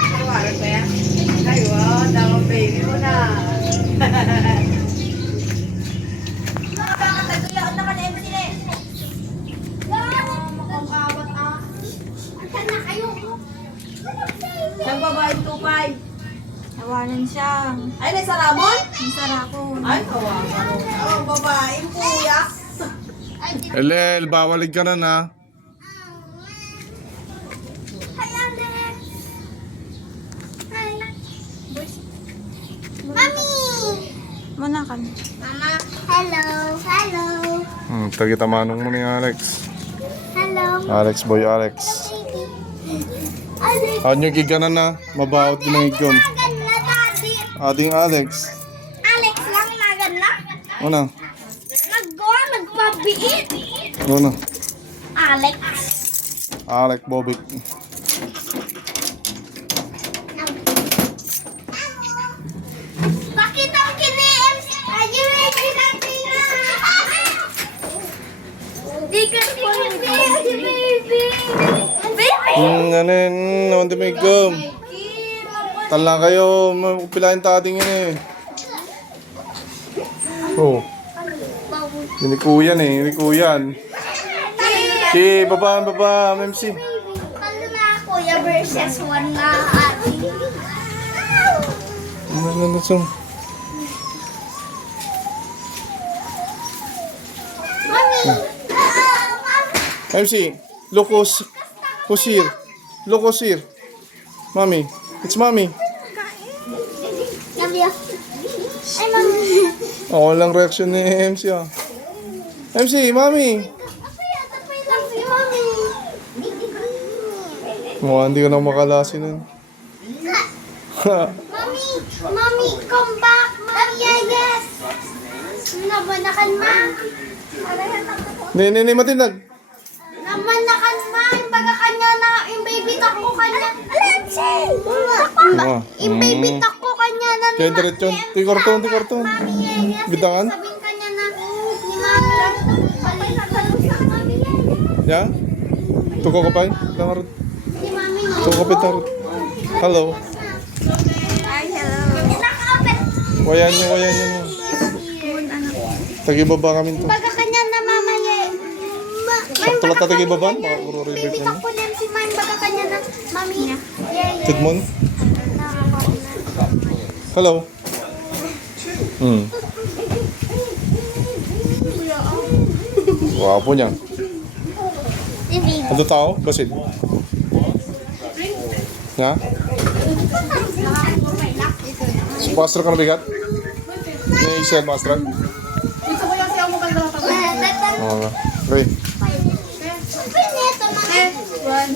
Tawaran ba yan? Ay, wow, damang baby mo na. Ang babae 2.5. Tawanan siya. Ay, nasa Ramon? Ang sarakon. Ay, kawawa. Oh, babae kuya. Elel, bawalig ka na. Hi, Alex. Hi. Mami! Muna ka. Mama, hello. Hello. Tagita manong mo ni Alex. Hello. Alex boy, Alex. Alex. Ano yung giganan na? Mabawat ginahigom. Nagan na, Daddy. Ading Alex. Alex lang, nagan na. Una. Naggawa, nagmabiit. Una. Alex. Alex Bobik. Bakit ang kini-MC? Ayun, baby natin na. Di ka po, baby. Baby. Ano yun? Hindi may gum. Tala kayo. Pilain tating yun eh. Oh. Yun ni Kuyan eh. Yun ni Kuyan. Si baba, MC. Talo na kuya versus 1 na ate. Ano na sum? Mami! MC, look who's here. Look who's here. Mommy. It's mommy. Love you. Ay, mami. Oh, walang reaction ni MC ah. MC, mommy. Love you, mami. Oh, hindi ka na makalasin nun. Mami! Mami, come back! Mami, yes! Nabanakan, ma. Ni matinag. Nabanakan, ma. Yung baga kanya na, yung baby takbo kanya. Alexi! Yung baby takbo kanya na. Kaya diretso. Ti karton. Mami, yes. Bitangan? Sabihin kanya na, ni mami. Mami, yes. Ya? Tuko ka pa? Tangarot. Ni mami. Tuko ka pa. Hello. Ay, hello. Naka-open. Wayan niyo. Tagi-baba kami to. Baga kanya na, mama, ye. Sakto lang tagi-baba? Baka puro Baby revert takbo na. na si mami. Baga kanya na, mami. Yeah. Tidmon? Hello. Wapo niya. Ano tao? Basid? Ya? Si Pastor ka na bigat? Ni Isel Pastor? Gusto ko yung siya mo kang dapat. Oo. Ray. Pinito, mami. One,